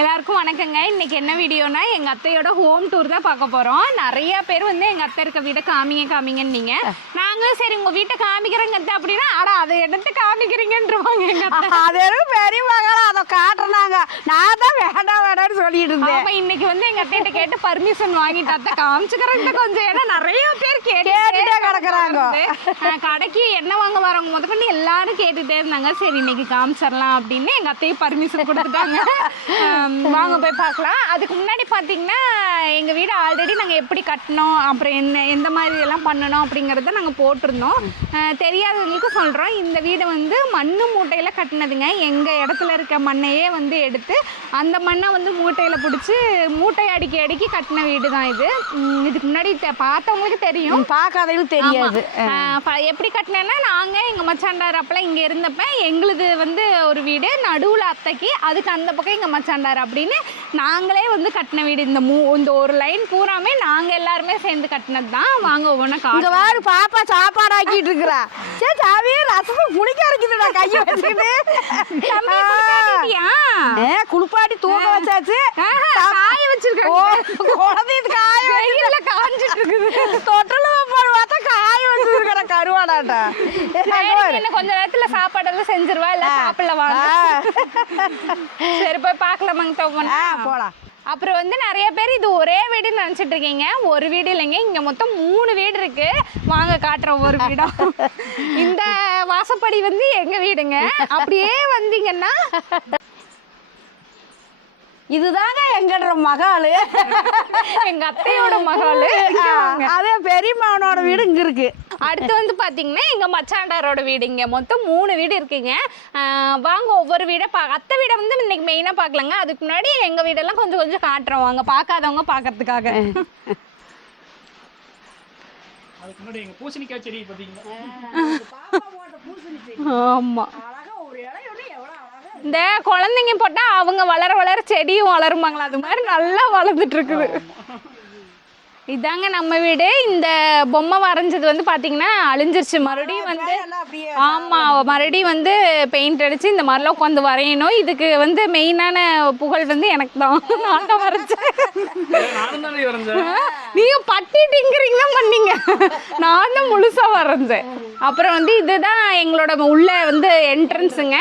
எல்லாருக்கும் வணக்கங்க. இன்னைக்கு என்ன வீடியோனா எங்க அத்தையோட ஹோம் டூர் தான் பார்க்க போறோம். நிறைய பேர் வந்து எங்க அத்தை இருக்க வீட்டை காமிங்க காமிங்கன்னீங்க. நாங்களும் சரி உங்க வீட்டை காமிக்கிறேங்க அத்தை அப்படின்னா ஆடா அதை எடுத்து காமிக்கிறீங்கன்றவாங்க எங்க அத்தை. அது பெரிய மகளா அதை காட்டுறாங்க. நான் தான் வேண்டாம் வேண்டாம்னு சொல்லிட்டு இருந்தேன். ஆமா இன்னைக்கு வந்து எங்க அத்தைகிட்ட கேட்டு பர்மிஷன் வாங்கிட்டு அத்தை காமிச்சுக்கிறேங்க கொஞ்சம். ஏன்னா நிறைய பேர் கேட்டுட்டே கிடக்குறாங்க. கடைக்கு என்ன வாங்க வரவங்க முதற்கொண்டு எல்லாரும் கேட்டுட்டே இருந்தாங்க. சரி இன்னைக்கு காமிச்சிடலாம் அப்படின்னு எங்க அத்தையும் பர்மிஷன் கொடுத்துட்டாங்க. வாங்க போய் பார்க்கலாம். அதுக்கு முன்னாடி பார்த்தீங்கன்னா எங்க வீடு ஆல்ரெடி நாங்கள் எப்படி கட்டினோம் அப்புறம் என்ன எந்த மாதிரி எல்லாம் பண்ணணும் அப்படிங்கிறத நாங்கள் போட்டிருந்தோம். தெரியாதவங்களுக்கு சொல்கிறோம் இந்த வீடு வந்து மண்ணு மூட்டையில் கட்டினதுங்க. எங்கள் இடத்துல இருக்க மண்ணையே வந்து எடுத்து அந்த மண்ணை வந்து மூட்டையில் பிடிச்சி மூட்டை அடுக்கி அடுக்கி கட்டின வீடு தான் இது இதுக்கு முன்னாடி பார்த்தவங்களுக்கு தெரியும். பார்க்காதவங்களுக்கு தெரியாது. எப்படி கட்டினேன்னா நாங்கள் எங்கள் மச்சாண்டார் அப்பெல்லாம் இங்கே இருந்தப்ப எங்களுது வந்து ஒரு வீடு நடுவில் அத்தைக்கு அதுக்கு அந்த பக்கம் எங்கள் மச்சாண்டார் அப்படின்னு நாங்களே வந்து கட்டின வீடு. இந்த மூ இந்த ஒரு லைன் பூராமே நாங்கள் எல்லாருமே சேர்ந்து கட்டினது தான். வாங்க ஒவ்வொன்றா காட்டு வாரு பாப்பா சாப்பாடு ஆக்கிட்டு இருக்கிறா. சரி சாவி ரசமும் புளிக்க அரைக்குதுடா கையை வச்சுக்கிட்டு? ஏ குளிப்பாட்டி தூங்க வச்சாச்சு. காய வச்சிருக்கேன் ஓ குழந்தைக்கு காய வெயில்ல காஞ்சிட்டு இருக்குது. தொட்டில் போய் பார்த்தா காய வச்சிருக்கிற கருவாடாட்டா கொஞ்ச நேரத்துல சாப்பாடெல்லாம் செஞ்சிருவா இல்ல சாப்பிடல வாங்க. சரி போய் பார்க்கலாமாங்க தோப்பண்ணா போலாம். அப்புறம் வந்து நிறைய பேர் இது ஒரே வீடுன்னு நினச்சிட்டு இருக்கீங்க. ஒரு வீடு இல்லைங்க இங்கே மொத்தம் மூணு வீடு இருக்கு. வாங்க காட்டுறோம் ஒரு வீடும் இந்த வாசப்படி வந்து எங்க வீடுங்க? அப்படியே வந்தீங்கன்னா இதுதாங்க எங்கட மகாளு. எங்க அத்தையோட மகாலு இங்க வாங்க. அதே பெரியம்மாவனோட வீடு இங்க இருக்கு. அடுத்து வந்து பாத்தீங்கன்னா எங்க மச்சாண்டாரோட வீடு இங்க. மொத்தம் மூணு வீடு இருக்குங்க. வாங்க ஒவ்வொரு வீடை பா அத்தை வீடை வந்து இன்னைக்கு மெயினா பார்க்கலங்க அதுக்கு முன்னாடி எங்க வீடெல்லாம் கொஞ்சம் கொஞ்சம் காட்டுறோம். வாங்க பார்க்காதவங்க பார்க்கறதுக்காக அதுக்கு முன்னாடி எங்க பூசணிக்காய் செடி பாத்தீங்களா ஆமா. அழகா ஒரு இலையோட எவ்வளவு அழகா இந்த குழந்தைங்க போட்டா அவங்க வளர வளர செடியும் வளருமாங்களா? அது மாதிரி நல்லா வளர்ந்துட்டு இருக்குது. இதாங்க நம்ம வீடு. இந்த பொம்மை வரைஞ்சது வந்து பாத்தீங்கன்னா அழிஞ்சிருச்சு. மறுபடியும் வந்து எல்லாம் அப்படியே ஆமா மறுபடியும் வந்து பெயிண்ட் அடிச்சு இந்த மாதிரிலாம் உட்காந்து வரையணும். இதுக்கு வந்து மெயினான புகழ் வந்து எனக்கு தான். நான் தான் வரைஞ்சேன். நானும் தானே வரைஞ்சேன்? நீங்க பட்டி டிங்கரிங் தான் பண்ணீங்க. நான் தான் முழுசா வரைஞ்சேன். அப்புறம் வந்து இதுதான் எங்களோட உள்ள வந்து என்ட்ரன்ஸுங்க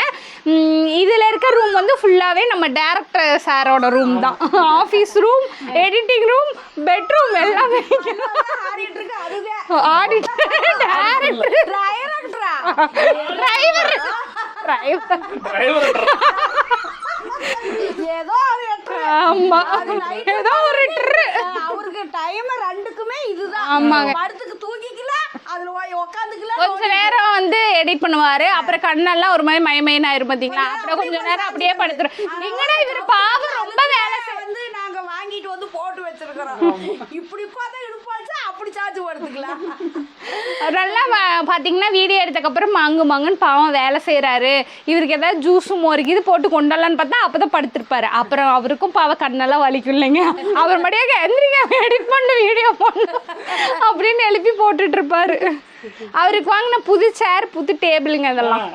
இதில் இருக்க ரூம் வந்து ஃபுல்லாகவே நம்ம டேரக்டர் சாரோட ரூம் தான். Office room editing room bedroom எல்லாமே ஏதோ ஆமா. ஏதோ ஒரு அவருக்கு டைம் ரெண்டுக்குமே இதுதான். ஆமாங்க. படுத்துக்கு தூக்கிக்கல அதுல போய் உக்காந்துக்கல கொஞ்ச நேரம் வந்து எடிட் பண்ணுவாரு. அப்புறம் கண்ணெல்லாம் ஒரு மாதிரி மயமயன் ஆயிரும் பாத்தீங்களா? அப்புறம் கொஞ்ச நேரம் அப்படியே படுத்துரும். எங்கடா இவர் பாவம் ரொம்ப வேலை வந்து நாங்க வாங்கிட்டு வந்து போட்டு வச்சிருக்கிறோம். இப்படி பார்த்தா இடுப்பாச்சு அப்படி சார்ஜ் படுத்துக்கலாம் நல்லா பாத்தீங்கன்னா வீடியோ எடுத்தக்கப்புறம் மங்கு மங்குன்னு பாவம் வேலை செய்றாரு. இவருக்கு ஏதாவது ஜூஸும் மோருக்கு இது போட்டு கொண்டலான்னு பார்த்தா அப்பதான் படுத்திருப்பாரு. அப்புறம் அவருக்கும் பாவம் கண்ணெல்லாம் வலிக்கும் இல்லைங்க. அவர் மடியாக எந்திரிங்க எடிட் பண்ணு வீடியோ பண்ணு அப்படின்னு எழுப்பி போட்டுட்டு இருப்பாரு அவருக்கு வாங்கின புது சேர் புது டேபிளுங்க இதெல்லாம்.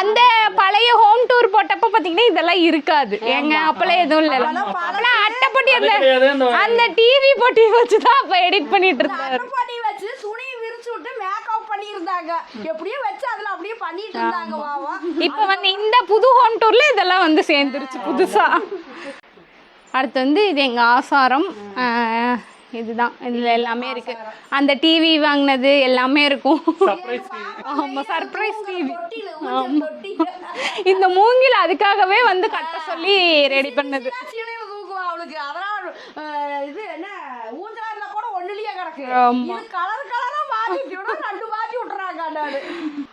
அந்த பழைய ஹோம் டூர் போட்டப்ப பாத்தீங்கன்னா இதெல்லாம் இருக்காது. எங்க அப்பெல்லாம் எதுவும் இல்ல அப்பெல்லாம் அட்டைப்பட்டி அந்த அந்த டிவி போட்டி வச்சுதான் அப்ப எடிட் பண்ணிட்டு இருந்தாரு வச்சு துணியை விரிச்சு விட்டு மேக்கப் பண்ணி இருந்தாங்க எப்படியும் வச்சு அதுல அப்படியே பண்ணிட்டு இருந்தாங்க வாவா இப்ப வந்து இந்த புது ஹோம் டூர்ல இதெல்லாம் வந்து சேர்ந்துருச்சு புதுசா. அடுத்து வந்து இது எங்க ஆசாரம். இதுதான். இதுல எல்லாமே இருக்கு. அந்த டிவி வாங்கினது எல்லாமே இருக்கும். சர்ப்ரைஸ் ஆமா சர்ப்ரைஸ் டிவி ஊஞ்சல் இந்த மூங்கில் அதுக்காகவே வந்து கட்ட சொல்லி ரெடி பண்ணது. அவளுக்கு. அதெல்லாம் இது என்ன ஊஞ்சலாடுல ஒண்ணுலயே கிடக்கு. ஆமா. கலர் கலரா விட ரெண்டு மாத்தி விட்டுறாங்க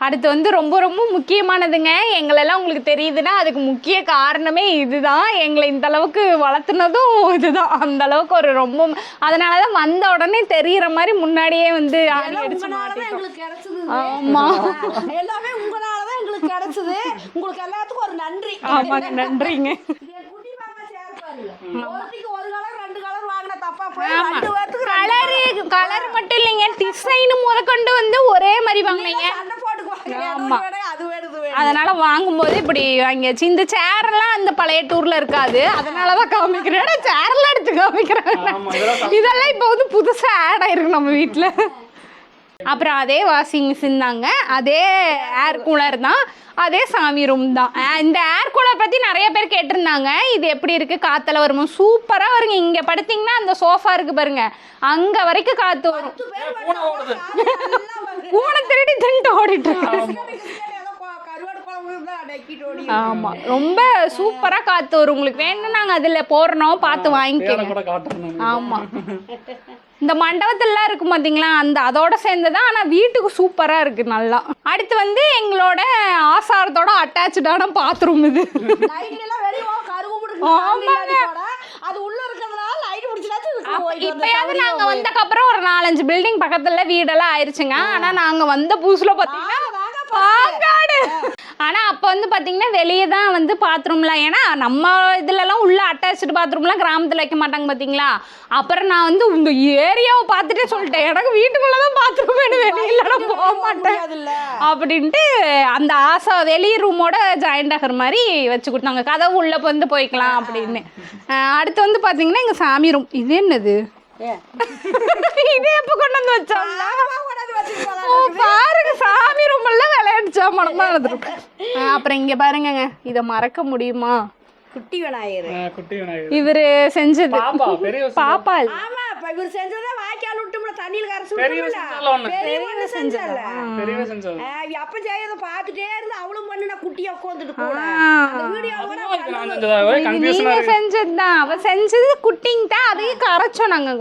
அடுத்து வந்து ரொம்ப ரொம்ப முக்கியமானதுங்க. எங்களெல்லாம் உங்களுக்கு தெரியுதுன்னா அதுக்கு முக்கிய காரணமே இதுதான். எங்களை இந்த அளவுக்கு வளர்த்துனதும் இதுதான். அந்த அளவுக்கு ஒரு ரொம்ப அதனால தான் வந்த உடனே தெரியிற மாதிரி முன்னாடியே வந்து எல்லாம் அடிச்சு மாட்டிட்டோம் ஆமா. எல்லாமே உங்களாலதான் எங்களுக்கு கிடைச்சது. உங்களுக்கு எல்லாத்துக்கும் ஒரு நன்றி. ஆமாங்க நன்றிங்க. ஒரு ரெண்டு கலர் கலரு மட்டும் இல்லைங்க. டிசைன் முதற்கொண்டு வந்து ஒரே மாதிரி வாங்கினீங்க. அதனால வாங்கும்போது இப்படி வாங்கியாச்சு. இந்த சேரெல்லாம் அந்த பழைய டூர்ல இருக்காது. அதனாலதான் காமிக்கிறேன். சேர்லாம் எடுத்து காமிக்கிறேன். இதெல்லாம் இப்போ வந்து புதுசா ஆட் ஆயிருக்கு நம்ம வீட்ல. அப்புறம் அதே வாஷிங் மிஷின் தாங்க. அதே ஏர் கூலர் தான். அதே சாமி ரூம் தான். இந்த ஏர் கூலர் பற்றி நிறைய பேர் கேட்டிருந்தாங்க. இது எப்படி இருக்குது காற்றுல வருமோ? சூப்பராக வருங்க. இங்கே படுத்தீங்கன்னா அந்த சோஃபா இருக்குது பாருங்க. அங்கே வரைக்கும் காற்று வரும். பூனை திருடி தின்ட்டு ஓடிட்டு இருக்கு. பிஸ்கட் கிஸ்கட் ஏதோ கொ- கருவாடு குழம்பு இருந்தா நக்கிட்டு ஓடி ஆமா. ரொம்ப சூப்பரா காத்து வரும். உங்களுக்கு வேணும் நாங்க அதுல போடுறோம் பார்த்து பேரை வாங்கிக்கோங்க. கூட காட்டுறேன் நான். ஆமா. இந்த மண்டபத்துலலாம் இருக்கும் பாத்தீங்களா? அந்த அதோட சேர்ந்துதான் ஆனா வீட்டுக்கு சூப்பரா இருக்கு நல்லா. அடுத்து வந்து எங்களோட ஆசாரத்தோட அட்டாச்சான பாத்ரூம் இது. அது உள்ள இருக்கிறதுனால லைட் இப்பயாவது நாங்க வந்தக்கப்புறம் ஒரு நாலஞ்சு பில்டிங் பக்கத்துல வீடெல்லாம் ஆயிருச்சுங்க. ஆனா நாங்க வந்த புதுசுல பாத்தீங்கன்னா பாங்காடு ஆனா அப்ப வந்து பாத்தீங்கன்னா வெளியே தான் வந்து பாத்ரூம்லாம் ஏன்னா நம்ம இதுலலாம் உள்ள அட்டாச்சு பாத்ரூம்லாம் கிராமத்துல வைக்க மாட்டாங்க பாத்தீங்களா? அப்புறம் நான் வந்து இந்த ஏரியாவை பார்த்துட்டே சொல்லிட்டேன். எனக்கு வீட்டுக்குள்ள தான் பாத்ரூம் வேணும். வெளியில நான் போக மாட்டேன். அப்படின்ட்டு அந்த ஆசா வெளி ரூமோட ஜாயிண்ட் ஆகிற மாதிரி வச்சு கொடுத்தாங்க. கதவு உள்ள வந்து போய்க்கலாம் அப்படின்னு. அடுத்து வந்து பாத்தீங்கன்னா எங்க சாமி ரூம் இது என்னது? இது எப்ப கொண்டு வந்து வச்சோம்ல பாருங்க சாமி ரூம் எல்லாம் விளையாடிச்சா மனமா அஹ் அப்புறம் இங்க பாருங்கங்க. இத மறக்க முடியுமா? குட்டி விநாயகர். குட்டி விநாயகர். இவரு செஞ்சது. பாப்பா. ஆமா இப்ப இவர் செஞ்சதா வாய்க்கால் விட்டும்ல தண்ணியில கரைச்சு பெரிய விட்டும்ல. செஞ்சதுல ஒண்ணு. பெரிய ஒண்ணு செஞ்சல பெரியவ செஞ்சது. அப்ப செய்யறத பாத்துட்டே இருந்து அவளும் பண்ணு நான் குட்டியா இது கன்ஃபியூஷனா நீங்க செஞ்சதுதான். அவ செஞ்சது குட்டிங் தான் அதையும் கரைச்சோம் நாங்க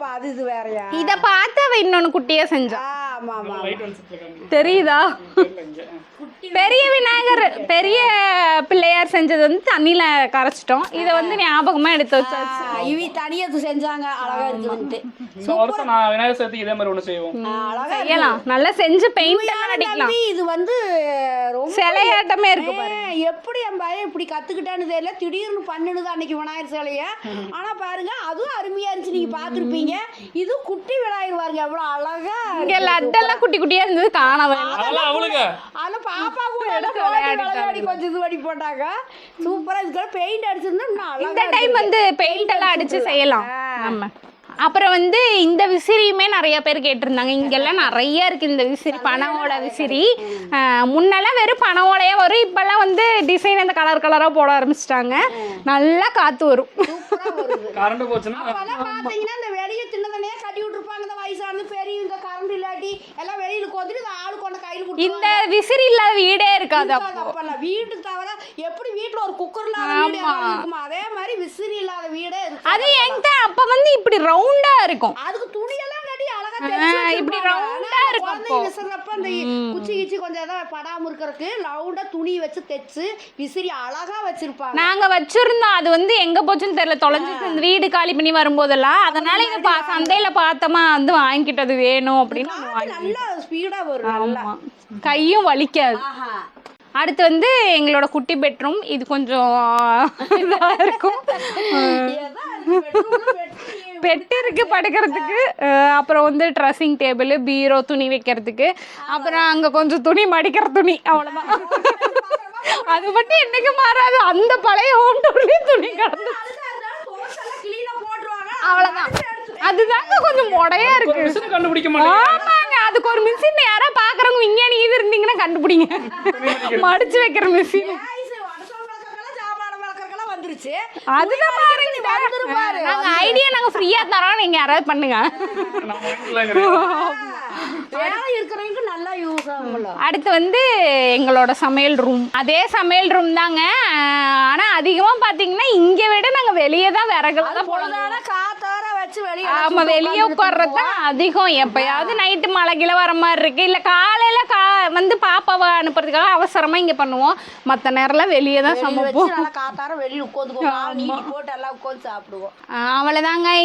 அப்ப அது இது வேறயா? இத பார்த்து அவ இன்னொன்னு குட்டியா செஞ்சா. ஆமா ஆமா தெரியுதா? பெரிய விநாயகர் பெரிய பிள்ளையார் செஞ்சது வந்து தண்ணியில கரைச்சிட்டோம். இதை வந்து ஞாபகமா எடுத்து வச்சாச்சு. இவி தனியா இது செஞ்சாங்க. அழகா இருக்குன்ட்டு வருஷம் நான் விநாயகர் சதுர்த்திக்கு இதே மாதிரி ஒண்ணு செய்வோம். செய்யலாம். நல்லா செஞ்சு பெயிண்ட் எல்லாம். அடிக்கலாம். இது வந்து சிலையாட்டமே இருக்கு எப்படி என் பையன் இப்படி கத்துக்கிட்டான்னு தெரியல. திடீர்னு பண்ணுனது அன்னைக்கு விநாயகர் சிலைய. ஆனா பாருங்க அதுவும் அருமையா இருந்துச்சு. நீங்க பாத்துருப்பீங்க இது குட்டி விநாயகர் பாருங்க எவ்வளவு அழகா இங்க லட்டெல்லாம் குட்டி குட்டியா இருந்தது. அதெல்லாம் அவளுக்கு ஆனா பாப்பா கூட விளையாடி கொஞ்சம் இது பண்ணி போட்டாங்க. சூப்பரா இதுக்கு பெயிண்ட் அடிச்சிருந்தா இந்த டைம் வந்து பெயிண்ட் எல்லாம் அடிச்சு செய்யலாம். நம்ம அப்புறம் வந்து இந்த விசிறியுமே நிறைய பேர் கேட்டிருந்தாங்க. இங்கெல்லாம் நிறைய இருக்கு இந்த விசிறி பனை ஓலை விசிறி முன்னெல்லாம் வெறும் பனை ஓலையா வரும். இப்பெல்லாம் வந்து டிசைன் அந்த கலர் கலரா போட ஆரம்பிச்சிட்டாங்க. நல்லா காத்து வரும். கரண்ட் போச்சுன்னா அப்பெல்லாம் பாத்தீங்கன்னா இந்த வெளிய தின்னதனே கட்டி விட்டுருப்பாங்க. இந்த வயசானது பெரிய இந்த கரண்ட் இல்லாட்டி எல்லாம் வெளியில கொந்துட்டு இந்த ஆளு கொண்ட கையில கொடுத்து இந்த விசிறி இல்லாத வீடே இருக்காது அப்போ. அப்பெல்லாம் வீட்டுக்கு தவிர எப்படி வீட்டுல ஒரு குக்கர் இல்லாத வீடு இருக்குமா அதே மாதிரி விசிறி இல்லாத வீடே இருக்கு. அது என்கிட்ட அப்ப வந்து இப்படி ரவுண்டா இருக்கும். அதுக்கு துணியெல்லாம் கட்டி அழகா இப்படி ஆனா இருக்கும். விசிறப்ப அந்த குச்சி கிச்சி கொஞ்சம் ஏதாவது படாம இருக்கறதுக்கு ரவுண்டா துணி வச்சு தைச்சு விசிறி அழகா வச்சிருப்பாங்க. நாங்க வச்சிருந்தோம். அது வந்து எங்க போச்சுன்னு தெரியல. தொலைஞ்சிட்டு வீடு காலி பண்ணி வரும்போதெல்லாம் அதனால பா சந்தையில பார்த்தோமா வந்து வாங்கிட்டது வேணும் அப்படின்னு நல்லா ஸ்பீடா வரும். கையும் வலிக்காது. அடுத்து வந்து எங்களோட குட்டி பெட்ரூம் இது கொஞ்சம் இதா இருக்கும். பெட் இருக்கு படுக்கிறதுக்கு அப்புறம் வந்து ட்ரெஸ்ஸிங் டேபிள் பீரோ துணி வைக்கிறதுக்கு அப்புறம் அங்க கொஞ்சம் துணி மடிக்கிற துணி அவ்வளவுதான். அது மட்டும் என்னைக்கு மாறாது. அந்த பழைய ஹோம் டூர்லயும் துணி கிடந்து. அவ்வளவுதான். அதுதாங்க கொஞ்சம் முடையா இருக்கு. கண்டுபிடிக்க ஆமாங்க. அதுக்கு ஒரு மிஷின் யாரா பாக்குறவங்க விஞ்ஞானி இது இருந்தீங்கன்னா கண்டுபிடிங்க. மடிச்சு வைக்கிற மிஷின் வந்துருச்சு. அதுதான் பாருங்க. நாங்க. ஐடியா நாங்க ஃப்ரீயா தரோம் நீங்க யாராவது பண்ணுங்க. இருக்கிறவங்க நல்லா யூஸ் ஆகும்ல அடுத்து வந்து எங்களோட சமையல் ரூம் அதே சமையல் ரூம் தாங்க. ஆனா அதிகமா பாத்தீங்கன்னா இங்க விட நாங்க வெளியே தான் விறகுல தான் பொழுதான காத்தார வச்சு வெளியே ஆமா வெளியே உட்கார்றது தான் அதிகம். எப்பயாவது நைட்டு மழை கீழ வர மாதிரி இருக்கு. இல்ல காலையில கா வந்து பாப்பாவை அனுப்புறதுக்காக அவசரமா இங்க பண்ணுவோம். மத்த நேரம்லாம் வெளியே தான் வெளிய சமைப்போம். வச்சு நல்லா காத்தார வெளியில உட்காந்துக்குவோம். போட்டு எல்லாம் உட்காந்து சாப்பிடுவோம்.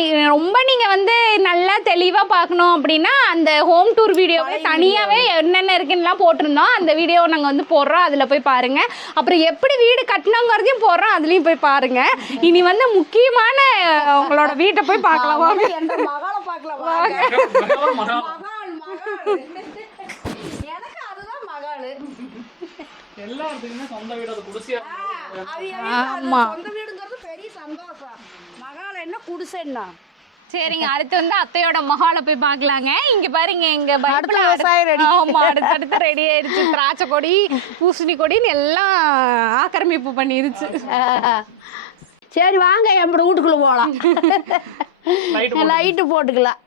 இது ரொம்ப நீங்க வந்து நல்லா தெளிவா பார்க்கணும் அப்படின்னா அந்த ஹோம் டூர் வீடியோவே தனியாவே என்னென்ன இருக்குன்னுலாம் போட்டிருந்தோம். அந்த வீடியோ நாங்க வந்து போடுறோம். அதுல போய் பாருங்க. அப்புறம் எப்படி வீடு கட்டணுங்கிறதையும் போடுறோம். அதுலயும் போய் பாருங்க. இனி வந்து முக்கியமான உங்களோட வீட்டை போய் பார்க்கலாம்? மகளை பார்க்கல வாங்க மகா, மகா. மகாள் மகாள் கிடையாது எல்லாத்துக்குமே சொந்த வீடு அது குடிசையா அது ஆமா. சொந்த வீடுங்கிறது பெரிய சந்தோஷம். மகால என்ன குடிசை என்ன? சரிங்க அடுத்து வந்து அத்தையோட மகால போய் பார்க்கலாங்க. இங்க பாருங்க விவசாயம் ready. ஆமா அடுத்தடுத்து ரெடி ஆயிடுச்சு. திராட்சை கொடி பூசணி கொடின்னு எல்லாம் ஆக்கிரமிப்பு பண்ணிருச்சு. சரி வாங்க எம்பட வீட்டுக்குள்ள போகலாம் லைட் லைட்டு போட்டுக்கலாம்.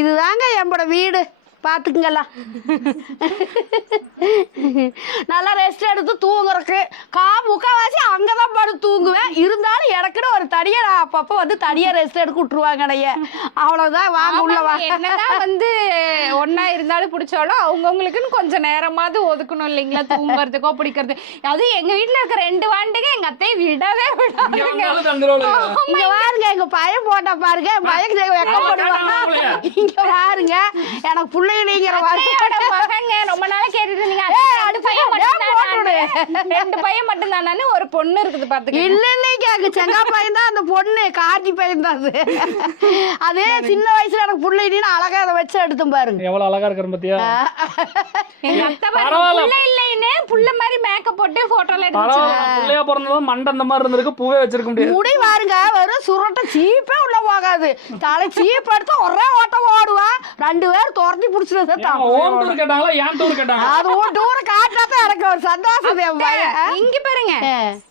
இதுதாங்க எம்பட வீடு. பார்த்துக்குங்களா நல்லா ரெஸ்ட் எடுத்து தூங்குறக்கு. கா முக்கால்வாசி அங்கே தான் படுத்து தூங்குவேன். இருந்தாலும் எனக்குன்னு ஒரு தனியாக நான் அப்பப்போ வந்து தனியாக ரெஸ்ட் எடுக்க விட்ருவாங்க அடைய அவ்வளோதான் வாங்க உள்ள வாங்க என்னதான் வந்து ஒண்ணா இருந்தாலும் பிடிச்சாலும் அவங்கவுங்களுக்குன்னு கொஞ்சம் நேரமாவது ஒதுக்கணும் இல்லைங்களா? தூங்குறதுக்கோ பிடிக்கிறது அதுவும் எங்க வீட்ல இருக்க ரெண்டு வாண்டுங்க எங்க அத்தையை விடவே விடாதுங்க. பாருங்க எங்க பையன் போட்டா பாருங்க பையன் வெக்கப்படுவாங்க இங்க பாருங்க எனக்கு பிள்ளைங்கிற மகங்க ரொம்ப நாளா கேட்டுட்டு இருந்தீங்க. பையன் மட்டும்தானான்னு. ரெண்டு பையன் மட்டும் தானு ஒரு பொண்ணு இருக்குது பாத்துக்க இல்ல இல்லைங்க செங்கா பையன் தான் அந்த பொண்ணு கார்த்தி பையன் தான் அது. அதே சின்ன வயசுல எனக்கு பிள்ளைன்னு அழகா அதை வச்சு எடுத்தும் பாருங்க எவ்வளவு அழகா இருக்கிற பத்தியா? இல்லைன்னு புள்ள மாதிரி மேக்கப் போட்டு போட்டோல எடுத்து பிள்ளையா பிறந்ததும் மண்டை அந்த மாதிரி இருந்திருக்கு பூவே வச்சிருக்க முடியாது. முடி பாருங்க வெறும் சுருட்ட சீப்பே உள்ள போகாது. தலை சீப் எடுத்து ஒரே ஓட்டம் ஓடுவா. ரெண்டு பேர் துரத்தி பிடிச்சிட்டு தான் ஓன் டூர் கேட்டாங்களா? ஏன் டூர் கேட்டாங்க? அது ஒரு டூர காட்டாதான் எனக்கு ஒரு சந்தோஷம் இங்க பாருங்க.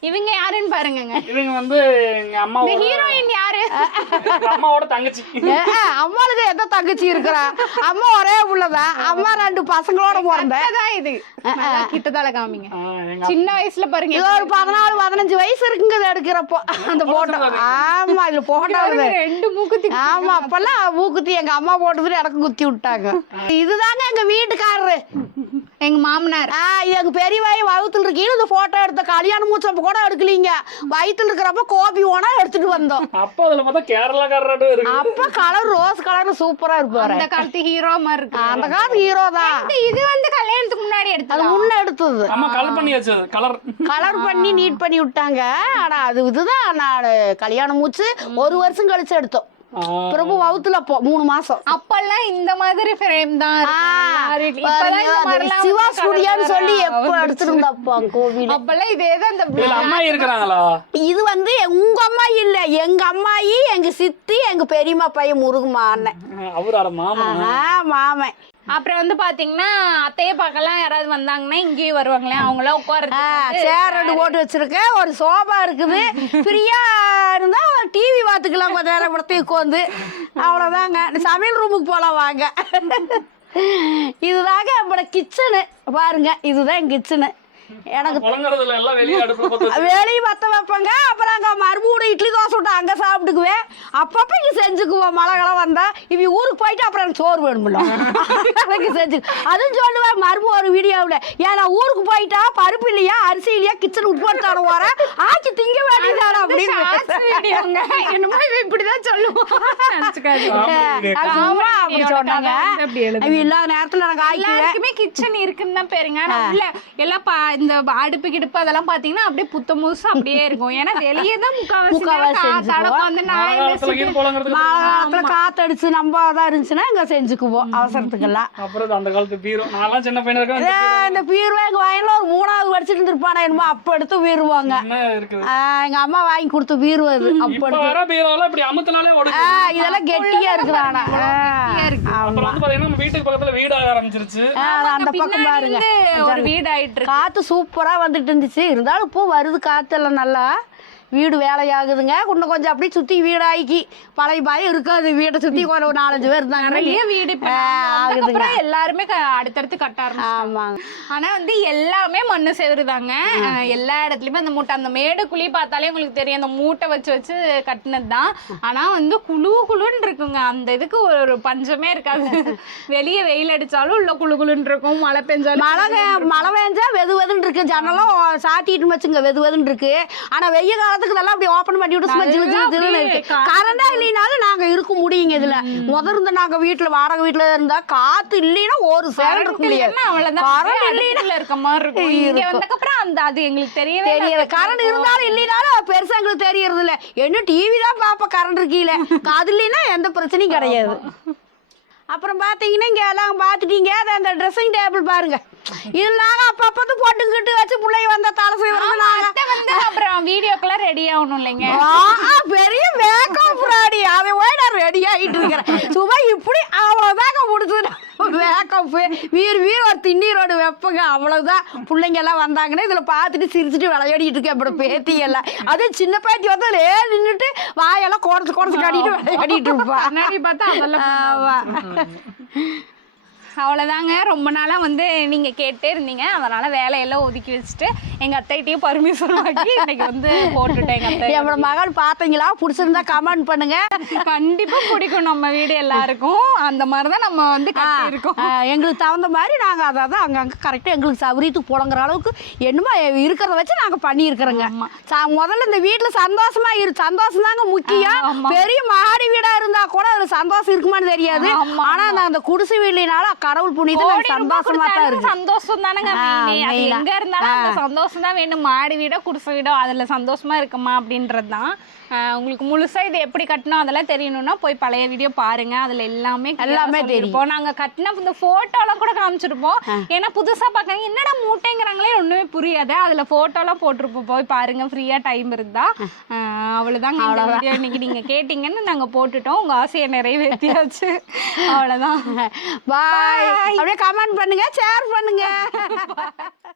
இவங்க யாருன்னு பாருங்கங்க. இவங்க வந்து எங்க அம்மாவோட ஹீரோயின் யாரு? அம்மாவோட தங்கச்சி. அம்மாளுக்கு எந்த தங்கச்சி இருக்கிறா? அம்மா ஒரே புள்ளதான் அம்மா ரெண்டு பசங்களோட பிறந்தேன் இது. கிட்டதால காமிங்க. சின்ன வயசுல பாருங்க. ஒரு பதினாலு பதினஞ்சு வயசு இருக்குங்க எடுக்கிறப்போ. அந்த போட்டோ ஆமா இதுல போட்டோ பாருங்க, ரெண்டு மூக்குத்தி ஆமா அப்பெல்லாம் மூக்குத்தி எங்க அம்மா போட்டதுல எனக்கு குத்தி விட்டாங்க. இதுதாங்க எங்க வீட்டுக்காரரு. எங்க மாமனார். ஆ இது எங்க பெரிய வய வயித்துல இருக்கீங்க இந்த போட்டோ எடுத்த கல்யாண மூச்சப்ப கூட எடுக்கலீங்க. வயித்துல இருக்கிறப்ப கோபி ஓனா எடுத்துட்டு வந்தோம். அப்பா அதுல பார்த்தா கேரளாக்காரராட்டும் இருக்கு அப்ப கலர் ரோஸ் கலர் சூப்பரா இருப்பாரு. அந்த காலத்து ஹீரோ மாதிரி இருக்கு. அந்த காலத்து ஹீரோ தான். இது- வந்து கல்யாணத்துக்கு முன்னாடி அது எடுத்தது முன்ன எடுத்தது. அம்மா கலர் பண்ணியாச்சு கலர் கலர் பண்ணி நீட் பண்ணி விட்டாங்க. ஆனா அது இதுதான். நான் கல்யாணம் மூச்சு ஒரு வருஷம் கழிச்சு எடுத்தோம். பிரபு வவுத்துல அப்போ மூணு மாசம். அப்பெல்லாம் இந்த மாதிரி ஃப்ரேம் தான் இந்த சிவா ஸ்டுடியோன்னு சொல்லி எப்போ. எடுத்திருந்தாப்பா கோவில். அப்பெல்லாம் இதேதான் இந்த இதுல அம்மா இருக்கிறாங்களா? இது வந்து உங்க அம்மா இல்ல எங்க அம்மாயி எங்க சித்தி எங்க பெரியம்மா பையன் முருகுமா அண்ணன். அவரோட மாமா ஆ மாமன். அப்புறம் வந்து பாத்தீங்கன்னா அத்தைய பார்க்கலாம் யாராவது வந்தாங்கன்னா இங்கேயும் வருவாங்களே அவங்களாம் உட்கார சேர் ரெண்டு போட்டு வச்சிருக்கேன். ஒரு சோபா இருக்குது. ஃப்ரீயா இருந்தா டிவி பார்த்துக்கலாம். கொஞ்ச நேரம் படத்தை உட்காந்து அவ்வளோதாங்க சமையல் ரூமுக்கு போகலாம் வாங்க. இதுதாங்க நம்மளோட கிச்சனு பாருங்க இதுதான் கிச்சனு எனக்கு வெளியே பத்த வைப்பேங்க. அப்புறம் அங்கே மறுபூடு இட்லி தோசை விட்டு அங்கே சாப்பிட்டுக்குவேன். அப்பப்போ இங்கே செஞ்சுக்குவோம் மழை காலம் வந்தா இவங்க ஊருக்கு போயிட்டு அப்புறம் எனக்கு சோறு வேணுமில்ல எனக்கு செஞ்சு அதுவும் சொல்லுவேன். மறுபு ஒரு வீடியோவில் ஏன் நான் ஊருக்கு போயிட்டா பருப்பு இல்லையா அரிசி இல்லையா கிச்சன் உட்பட்டு தானே வரேன் ஆக்கி திங்க வேண்டியதாடா அப்படின்னு என்னமோ இப்படிதான் சும்மா அப்படி சொன்னாங்க. இல்லாத நேரத்தில் எனக்கு எல்லாருக்குமே கிச்சன் இருக்குன்னு தான் பேருங்க. உள்ள எல்லாம் இந்த அடுப்பு கிடுப்பு அதெல்லாம் பாத்தீங்கன்னா அப்படியே புத்த முழுசு அப்படியே இருக்கும். ஏன்னா வெளியே தான் முக்காவாசி காத்தடிச்சு நம்ம தான் இருந்துச்சுன்னா இங்கே செஞ்சுக்குவோம். அவசரத்துக்கெல்லாம். அப்புறம் அந்த காலத்து பீரோ. நான்லாம் சின்ன பையனா இருக்கேன் இந்த பீர்வை எங்கள் வயலில் ஒரு மூணாவது படிச்சுட்டு இருந்திருப்பானே என்னமோ அப்போ எடுத்து இருக்குது. எங்கள் அம்மா வாங்கி கொடுத்த பீர்வு அது. அப்போ இதெல்லாம் கெட்டியா இருக்குதானா? அப்புறம் வந்து பாத்தீங்கன்னா நம்ம வீட்டுக்கு பக்கத்துல வீடு ஆக ஆரம்பிச்சிருச்சு அந்த பக்கம் பாருங்க. இருந்து ஒரு வீடு ஆயிட்டு இருக்கு. காத்து சூப்பராக வந்துட்டு இருந்துச்சு. இருந்தாலும் இப்போ வருது காத்து நல்லா. வீடு வேலையாகுதுங்க. இன்னும் கொஞ்சம் அப்படியே சுத்தி வீடாக்கி பழைய பயம் இருக்காது. வீட்டை சுத்தி ஒரு நாலஞ்சு பேர் இருந்தாங்க. நிறைய வீடு ஆகுதுங்க. எல்லாருமே அடுத்தடுத்து கட்ட ஆரம்பிச்சிட்டாங்க. ஆமாங்க. ஆனா வந்து எல்லாமே மண்ணு செவருதாங்க அஹ் எல்லா இடத்துலயுமே அந்த மூட்டை அந்த மேடு குழி பார்த்தாலே உங்களுக்கு தெரியும். அந்த மூட்டை வச்சு வச்சு கட்டினது தான் ஆனா வந்து குழு குழுன்னு இருக்குங்க. அந்த இதுக்கு ஒரு பஞ்சமே இருக்காது. வெளியே வெயில் அடிச்சாலும் உள்ள குழு குழுன்னு இருக்கும். மழை பெஞ்சாலும் மழை மழை பெஞ்சா வெது வெதுன்னு இருக்கு. ஜன்னலும் சாத்திட்டு வச்சுங்க. வெது வெதுன்னு இருக்கு. ஆனா வெய்ய காலத்துக்கு இதெல்லாம் அப்படி ஓபன் பண்ணி விட்டு சும்மா ஜிலு ஜிலு ஜிலுன்னு இருக்கு கரண்டா இல்லைனாலும் நாங்க இருக்க முடியுங்க இதுல. முத இருந்த நாங்க வீட்டுல வாடகை வீட்டுல இருந்தா காத்து இல்லைன்னா ஒரு சேரம் இருக்க முடியாது. கரண்ட் இருக்க மாதிரி இருக்கும். இங்க. வந்தக்கப்புறம் அந்த அது எங்களுக்கு தெரியவே. தெரியல. கரண்ட் இருந்தாலும் இல்லைனாலும் பெருசா எங்களுக்கு தெரியறது இல்ல. என்ன டிவி தான் பாப்பா கரண்ட் இருக்கீல அது இல்லைன்னா எந்த பிரச்சனையும் கிடையாது. அப்புறம் பார்த்தீங்கன்னா இங்கே எல்லாம் பார்த்துட்டீங்க அது அந்த ட்ரெஸ்ஸிங் டேபிள் பாருங்க. இதில் நாங்கள் அப்பப்போ போட்டுக்கிட்டு வச்சு பிள்ளைங்க வந்த தலை அத்தை வந்து அப்புறம் வீடியோக்கெல்லாம் ரெடி ஆகணும் இல்லைங்க. பெரிய மேக்கப் ராடி அதை போய் நான் ரெடி ஆகிட்டு இருக்கிறேன். சும்மா இப்படி அவ்வளோதாங்க முடிச்சது மேக்கப்பு வீர் வீர் ஒரு திண்ணீரோடு வைப்பங்க. அவ்வளோதான் பிள்ளைங்க எல்லாம் வந்தாங்கன்னா இதில் பார்த்துட்டு சிரிச்சுட்டு விளையாடிட்டு இருக்கேன். அப்புறம் பேத்தி எல்லாம் அதுவும் சின்ன பேத்தி வந்து லே நின்றுட்டு வாயெல்லாம் குடச்சு குடச்சு காட்டிட்டு விளையாடிட்டு இருப்பா. பார்த்தா அதெல்லாம் அவ்வளோதாங்க ரொம்ப நாளாக வந்து நீங்கள் கேட்டே இருந்தீங்க. அதனால் வேலையெல்லாம் ஒதுக்கி வச்சுட்டு எங்கள் அத்தைகிட்டையும் பர்மிஷன் வாங்கி இன்னைக்கு வந்து போட்டுட்டேன் எங்கள் அத்தை. என்னோட மகள் பார்த்தீங்களா பிடிச்சிருந்தா கமெண்ட் பண்ணுங்க. கண்டிப்பாக பிடிக்கும் நம்ம வீடு எல்லாருக்கும். அந்த மாதிரி தான் நம்ம வந்து ஆ, எங்களுக்கு தகுந்த மாதிரி நாங்கள் அதை தான் அங்கங்கே கரெக்டாக எங்களுக்கு சௌகரியத்துக்கு புழங்குற அளவுக்கு என்னமோ இருக்கிறத வச்சு நாங்கள் பண்ணியிருக்கிறோங்க. சா முதல்ல இந்த வீட்டில் சந்தோஷமா இரு சந்தோஷம் தாங்க முக்கியம். பெரிய மாடி வீடாக இருந்தால் கூட அதில் சந்தோஷம் இருக்குமான்னு தெரியாது. ஆனால் அந்த குடிசை வீடுனால கடவுள் புண்ணியத்தில் சந்தோஷமா தான் இருக்கு. சந்தோஷம் தானங்க. அது. எங்க இருந்தாலும் அந்த சந்தோஷம் தான் வேணும். மாடி வீடோ குடிசை வீடோ அதுல சந்தோஷமா இருக்குமா அப்படின்றது தான் உங்களுக்கு முழுசா இது எப்படி கட்டணும் அதெல்லாம் தெரியணும்னா போய் பழைய வீடியோ பாருங்க. அதுல எல்லாமே எல்லாமே சொல்லியிருப்போம். நாங்க கட்டின இந்த போட்டோலாம் கூட காமிச்சிருப்போம். ஏன்னா புதுசா பார்க்கறீங்க. என்னடா மூட்டைங்கிறாங்களே ஒண்ணுமே புரியாது. அதுல போட்டோலாம் போட்டிருப்போம். போய் பாருங்க. ஃப்ரீயா டைம் இருந்தா. அவ்வளவுதாங்க வீடியோ இன்னைக்கு நீங்க கேட்டீங்கன்னு நாங்க போட்டுட்டோம். உங்க ஆசையை நிறைவேற்றியாச்சு அவ்வளவுதான். பாய் அப்படியே கமெண்ட் பண்ணுங்க ஷேர் பண்ணுங்க.